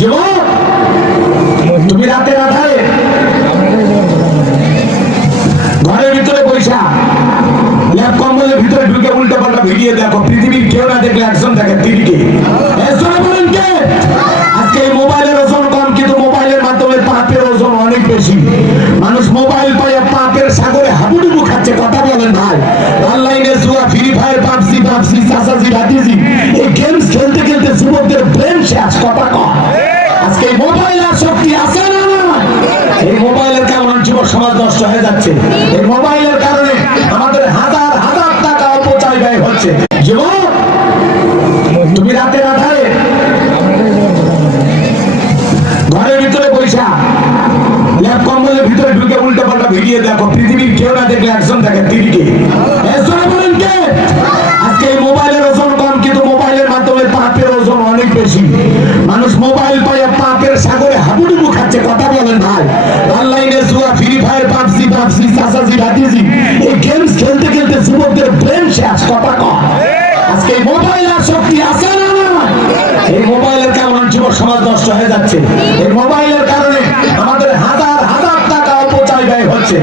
যুবক, তুমি রাতে রাধারে ঘরের ভিতরে বৈশা ল্যাপ কম্বলের ভিতরে ঢুকে উল্টো পাল্টা ভিডিও দেখো। পৃথিবীর কেউ না দেখলে একজন দেখে তিনকে। বলেন কে? আজকে এই মোবাইলের ওজন কম, কিন্তু মোবাইলের মাধ্যমে পাপের ওজন অনেক বেশি। মানুষ মোবাইল পাইয়া পাপের সাগরে হাবুডুবু খাচ্ছে। কথা বলেন ভাই। অনলাইনে জুয়া, ফ্রি ফায়ার, পাবজি চাচাজি ভাতিজি, এই গেমস খেলতে খেলতে যুবকদের ব্রেন শেষ। কথা কয় আজকে এই মোবাইল আর শক্তি আছে না? এই মোবাইলের কারণে যুব সমাজ নষ্ট হয়ে যাচ্ছে। এই মোবাইলের কারণে আমাদের হাজার হাজার টাকা অপচয় ব্যয় হচ্ছে। যুবক, তুমি রাতে রাধারে ঘরের ভিতরে বৈশা ল্যাপ কম্বলের ভিতরে ঢুকে উল্টো পাল্টা ভিডিও দেখো। পৃথিবীর কেউ না দেখলে একজন দেখে তিনকে। বলেন কে? আজকে এই মোবাইলের ওজন কম, কিন্তু মোবাইলের মাধ্যমে পাপের ওজন অনেক বেশি। মানুষ মোবাইল পাইয়া পাপের সাগরে হাবুডুবু খাচ্ছে। কথা বলেন ভাই। অনলাইনে জুয়া, ফ্রি ফায়ার, পাবজি চাচাজি ভাতিজি, এই গেমস খেলতে খেলতে যুবকদের ব্রেন শেষ। কথা কয় আজকে এই মোবাইল আর শক্তি আছে না? এই মোবাইলের কারণে যুব সমাজ নষ্ট হয়ে যাচ্ছে। এই মোবাইলের কারণে আমাদের হাজার হাজার টাকা অপচয় ব্যয় হচ্ছে।